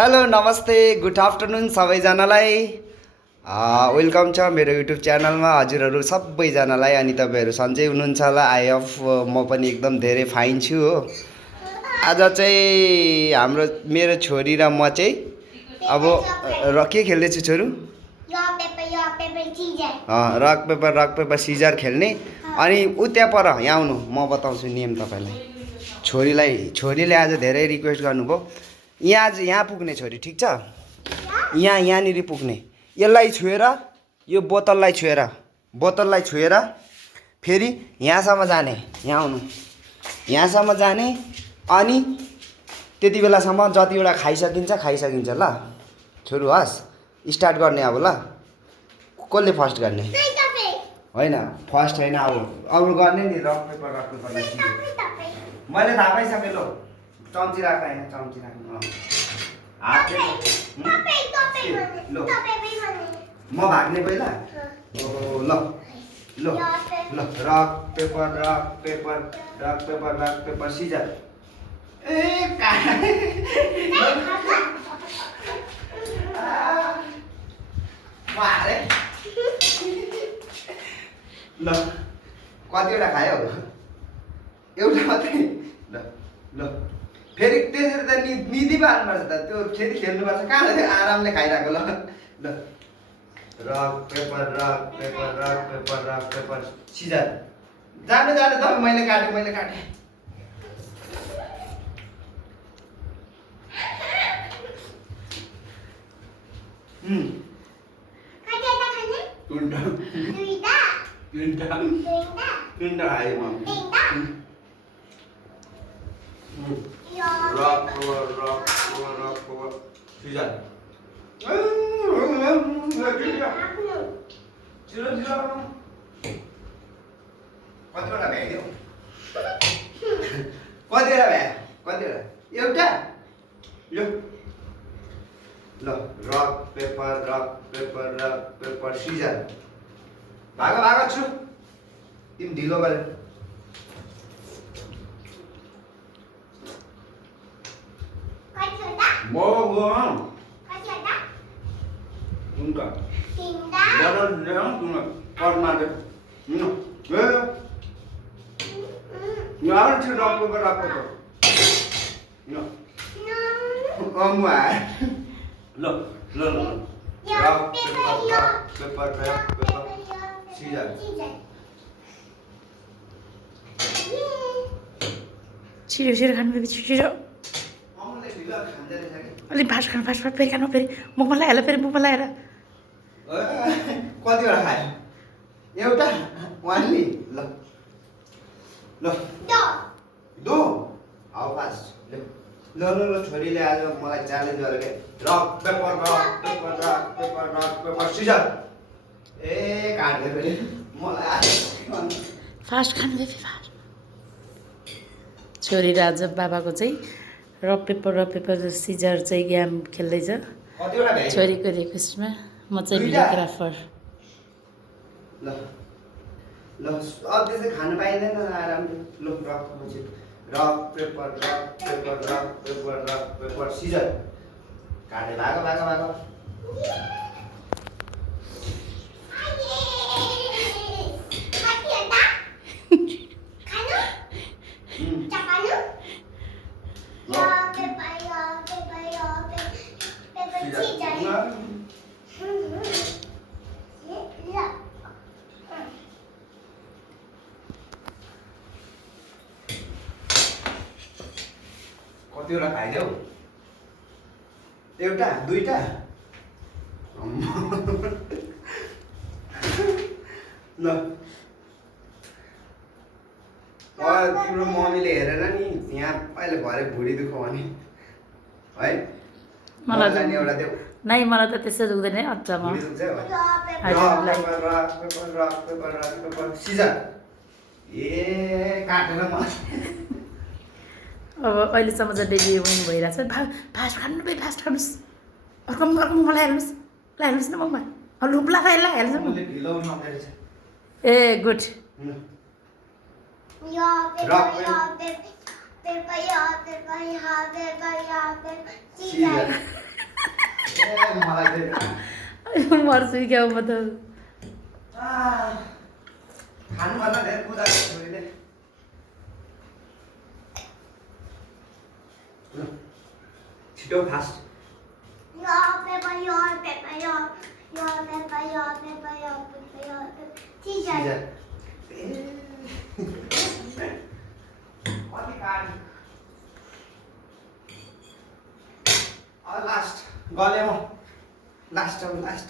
Hello नमस्ते good afternoon सबैजनालाई welcome छ मेरो युट्युब च्यानलमा हजुरहरू सबैजनालाई। अनि तपाईँहरू सन्चै हुनुहुन्छ होला। आई होप म पनि एकदम धेरै फाइन छु हो। आज चाहिँ हाम्रो मेरो छोरी र म चाहिँ अब के खेल्दैछु छोरू? रक पेपर सिजर खेल्ने। अनि ऊ त्यहाँ पर यहाँ आउनु, म बताउँछु नियम तपाईँलाई। छोरीले आज धेरै रिक्वेस्ट गर्नुभयो, यहाँ पुग्ने छोरी, ठिक छ? यहाँनिर पुग्ने, यसलाई छोएर यो बोतललाई छोएर फेरि यहाँसम्म जाने, यहाँ आउनु, यहाँसम्म जाने। अनि त्यति बेलासम्म जतिवटा खाइसकिन्छ ल छोरू। हस् स्टार्ट गर्ने अब ल। कसले फर्स्ट गर्ने? होइन फर्स्ट होइन, अब गर्ने नि। रक पेपर मैले थाहा पाइसकेँ। लो चम्ची राख्दा यहाँ, चम्ची राख्नु हातले। लो म भाग्ने पहिला। ल ल ल रक पेपर सिजर। ल कतिवटा खायो? एउटा मात्रै। ल फेरि त्यसरी त निधि पार्नुपर्छ त, त्यो फेरि खेल्नुपर्छ। कहाँ थियो आरामले खाइरहेको। ल रक पेपर सिजर। जानु तपाईँ। मैले काटेँ। दुईटा खायो म। Rock paper scissor. कतिवटा भ्याइदियो? कतिवटा? एउटा। यो ल रक पेपर सिजर। भाग छु। तिमी ढिलो गरे। छिटो खानु बेबी, छिटो। अलिक फास्ट फेरि खानु। फेरि मुखमा लगाएर कतिवटा खायो? एउटा वानली। ल दो आऊ फास्ट। ल छोरीले आज मलाई च्यालेन्ज गरेको। Rock paper scissor. काट्दै फेरि मलाई फास्ट खानु बेबी, फास्ट। छोरी र आज बाबाको चाहिँ रक पेपर सिजर चाहिँ गेम खेल्दैछ छोरीको रिक्वेस्टमा। म चाहिँ भिडियोग्राफर। ल अब त्यसै खानु पाइँदैन आरामले। ल रक पेपर सिजर। काटे भाग। कतिवटा खाइदेऊ? एउटा दुईटा? ल तिम्रो मम्मीले हेरेर नि यहाँ अहिले भरे भुँडी दुखाउ भने है मलाई एउटा देऊ। नै मलाई त त्यसै दुख्दैन है अचामा। Paper Caesar. काटेर मलाई। अब अहिलेसम्म चाहिँ डेली विन भइरहेछ। फास्ट खानु बेबी, फास्ट खानुहोस्। अर्को मुखमा लगाइहाल्नुहोस् न मुखमा। लुप्ला लगाइहाल्नुहोस्। ए गुड। मलाई चाहिँ मर्छु क्या म त खानुभन्दा धेरै कुदाएको छोरीले छिटो फास्ट लास्ट गले म लास्ट अब लास्ट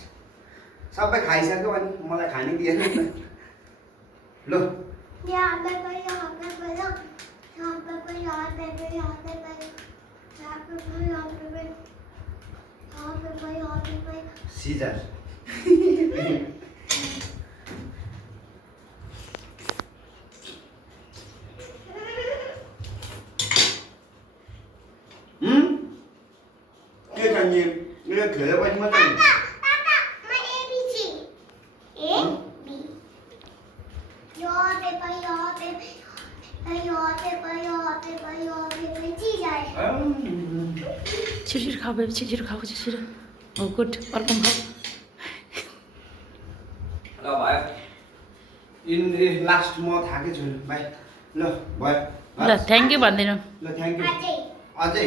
सबै खाइसक्यो अनि मलाई खानै दिएन ल सिजर के चाहिए मेरो खेलेपछि मात्रै छिटो खाऊ बेबी छिटो खाऊ छिटो हो गुड अर्को खाऊ ल भयो इन लास्ट म थाकेँ छु बाई ल भयो ल थ्याङ्क यू भनिदिनु ल थ्याङ्क यू अझै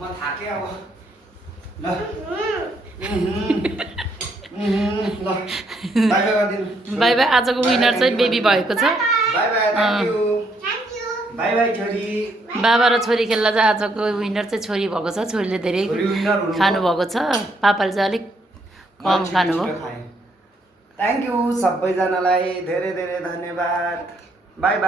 म थाकेँ अब ल ल बाई बाई गरिदिनु बाई बाई आजको विनर चाहिँ बेबी भएको छ by by thank you by by छोरी बाबा र छोरी खेल्दा चाहिँ आजको विनर चाहिँ छोरी भएको छ छोरीले धेरै छोरी विनर हुनु खानुभएको छ पापाले चाहिँ अलिक कम खानुभयो थ्याङ्क यू सबैजनालाई धेरै धेरै धन्यवाद बाई बाई